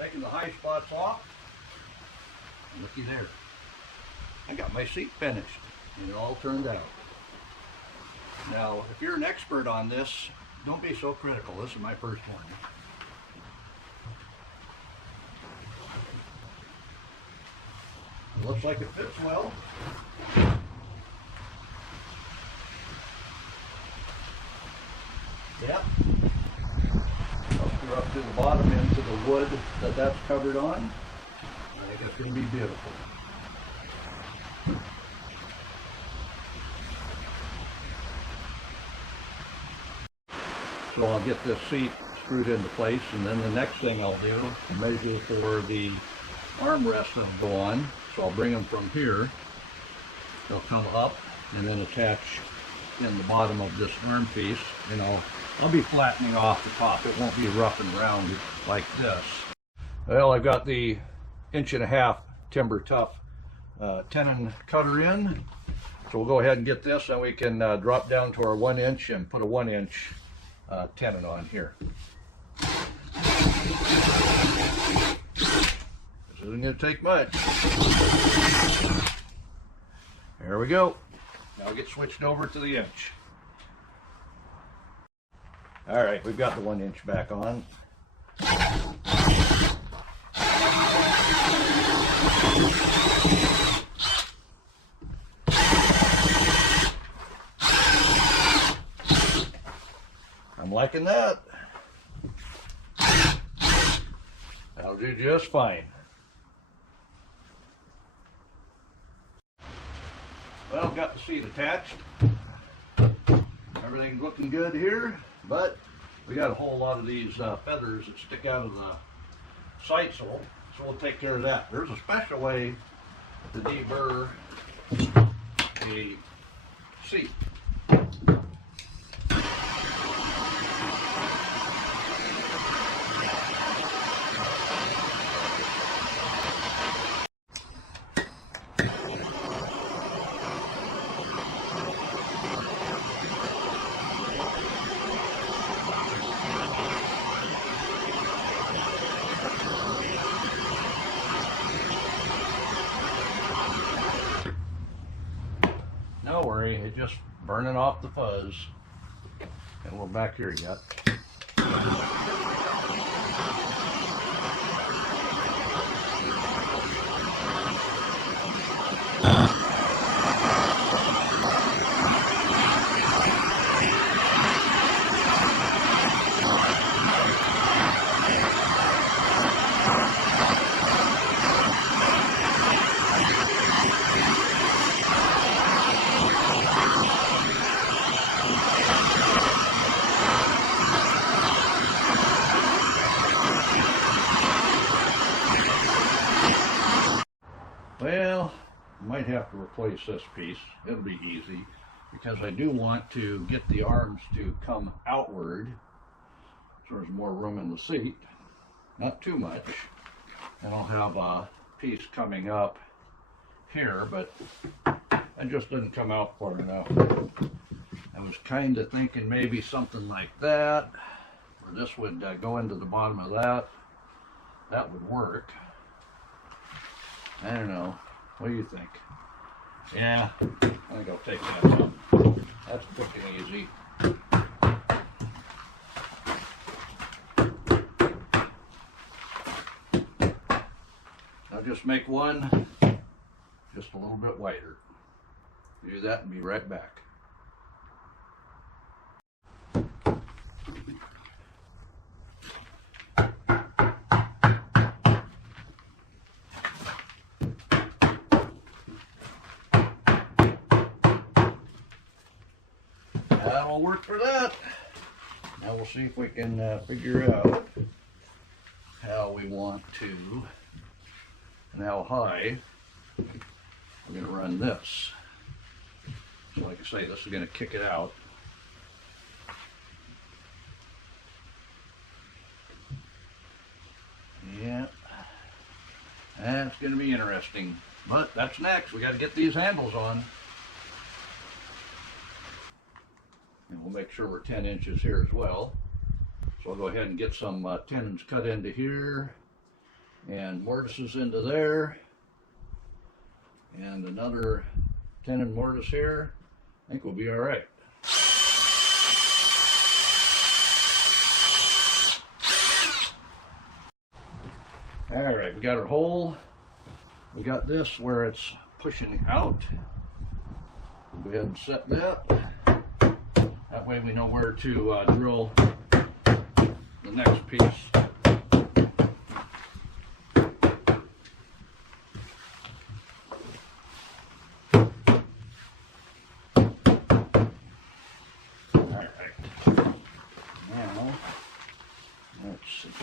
taking the high spots off. Looky there. I got my seat finished and it all turned out. Now, if you're an expert on this, don't be so critical. This is my first one. It looks like it fits well. Yep. I'll screw up to the bottom into the wood that's covered on. I think it's going to be beautiful. So I'll get this seat screwed into place, and then the next thing I'll do is measure for the armrest that'll go on. So I'll bring them from here. They'll come up and then attach in the bottom of this arm piece. And I'll be flattening off the top. It won't be rough and round like this. Well, I've got the 1.5" Timber Tough tenon cutter in. So we'll go ahead and get this, and we can drop down to our 1" and put a 1" tenon on here. This isn't going to take much. There we go. Now I'll get switched over to the inch. All right, we've got the 1" back on. I'm liking that. That'll do just fine. Well, I've got the seat attached. Everything's looking good here, but we got a whole lot of these feathers that stick out of the sight sole, so we'll take care of that. There's a special way to deburr a seat. Don't worry, it's just burning off the fuzz. And we're back here yet. Well, might have to replace this piece. It'll be easy because I do want to get the arms to come outward so there's more room in the seat. Not too much. And I'll have a piece coming up here, but it just didn't come out far enough. I was kind of thinking maybe something like that, where this would go into the bottom of that. That would work. I don't know. What do you think? Yeah, I think I'll take that out. That's quick and easy. I'll just make one just a little bit wider. Do that and be right back. That'll work for that. Now we'll see if we can figure out how we want to and how high we're going to run this. So like I say, this is going to kick it out. Yeah, that's going to be interesting. But that's next. We got to get these handles on. And we'll make sure we're 10 inches here as well. So I'll go ahead and get some tenons cut into here. and mortises into there, and another tenon mortise here. I think we'll be all right. All right, we got our hole. We got this where it's pushing out. We'll go ahead and set that. That way we know where to drill the next piece.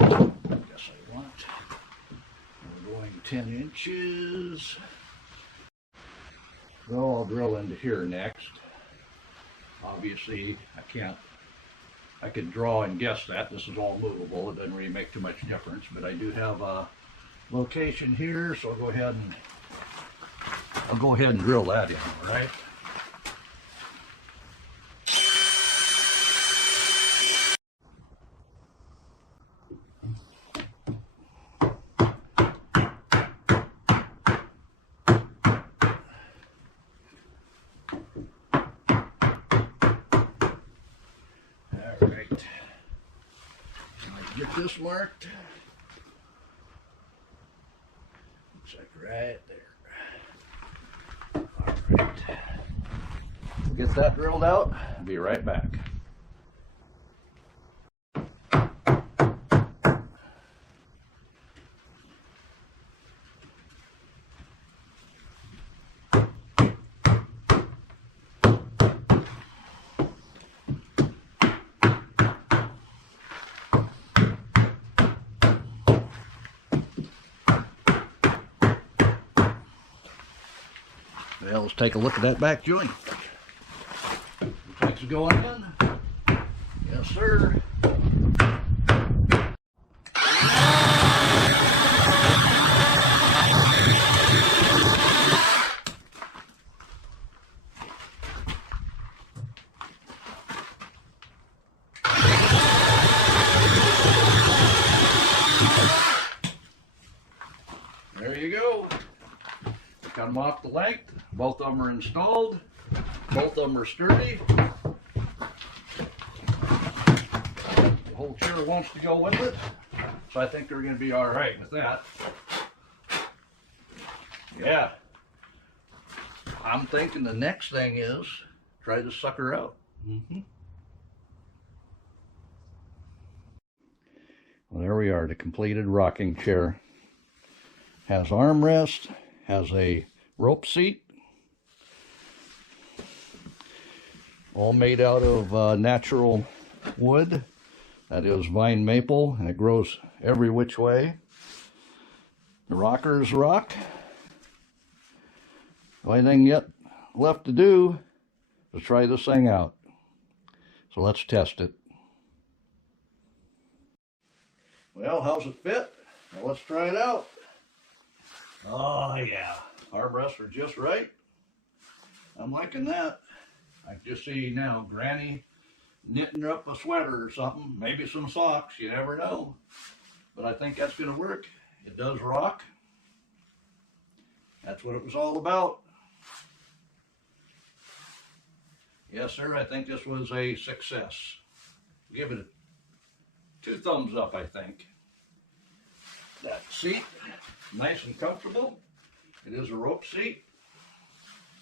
I guess I want, we're going 10 inches. So I'll drill into here next. Obviously, I could draw and guess that. This is all movable. It doesn't really make too much difference, but I do have a location here, so I'll go ahead and drill that in, all right? Get this marked. Looks like right there. All right. We'll get that drilled out. I'll be right back. Well, let's take a look at that back joint. Looks going in. Yes, sir. There you go. Cut them off the length. Both of them are installed. Both of them are sturdy. The whole chair wants to go with it. So I think they're going to be all right with that. Yeah. I'm thinking the next thing is try this sucker out. Well, there we are, the completed rocking chair. Has armrest, has a rope seat, all made out of natural wood. That is vine maple, and it grows every which way. The rockers rock. The only thing yet left to do is try this thing out. So let's test it. Well, how's it fit? Well, let's try it out. Oh yeah, armrests are just right. I'm liking that. I can just see now Granny knitting up a sweater or something, maybe some socks, you never know. But I think that's going to work. It does rock. That's what it was all about. Yes, sir, I think this was a success. Give it 2 thumbs up, I think. That seat, nice and comfortable. It is a rope seat.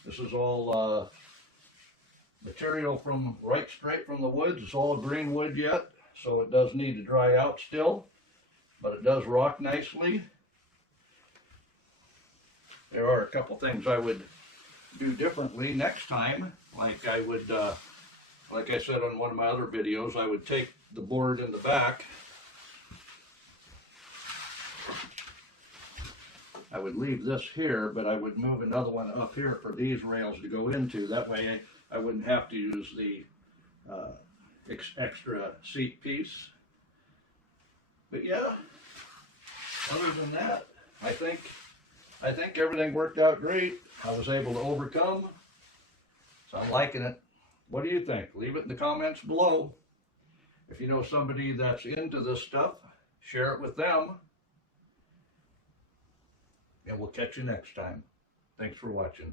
This is all material from straight from the woods. It's all green wood yet, so it does need to dry out still, but it does rock nicely. There are a couple things I would do differently next time. Like I would, like I said on one of my other videos, I would take the board in the back. I would leave this here, but I would move another one up here for these rails to go into. That way I wouldn't have to use the extra seat piece. But yeah, other than that, I think everything worked out great. I was able to overcome, so I'm liking it. What do you think? Leave it in the comments below. If you know somebody that's into this stuff, share it with them. and we'll catch you next time. Thanks for watching.